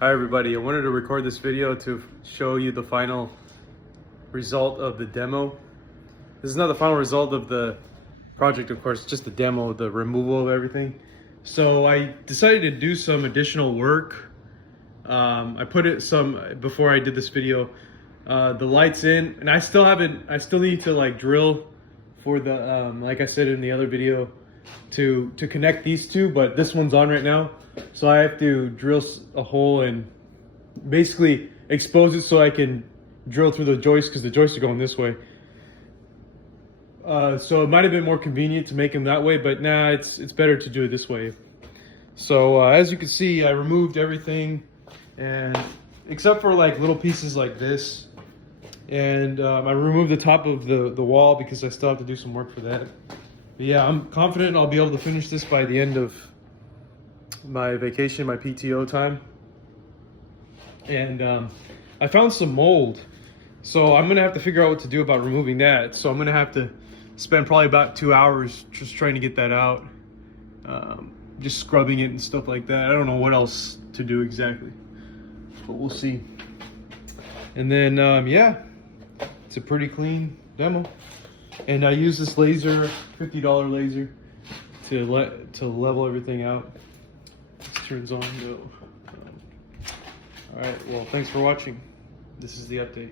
Hi everybody, I wanted to record this video to show you the final result of the demo. This is not the final result of the project, of course, just the demo, the removal of everything. So I decided to do some additional work. I put it before I did this video, the lights in, and I still need to like drill for the, like I said in the other video, to connect these two, but this one's on right now. So I have to drill a hole and basically expose it so I can drill through the joists, because the joists are going this way. So it might have been more convenient to make them that way, but nah, it's better to do it this way. So as you can see, I removed everything, and except for like little pieces like this, and I removed the top of the wall because I still have to do some work for that. But yeah, I'm confident I'll be able to finish this by the end of my vacation, my PTO time. And I found some mold, so I'm gonna have to figure out what to do about removing that. So I'm gonna have to spend probably about 2 hours just trying to get that out, just scrubbing it and stuff like that. I don't know what else to do exactly, but we'll see. And then yeah, it's a pretty clean demo, and I use this laser, $50 laser, to level everything out. This turns on though. All right, well, thanks for watching. This is the update.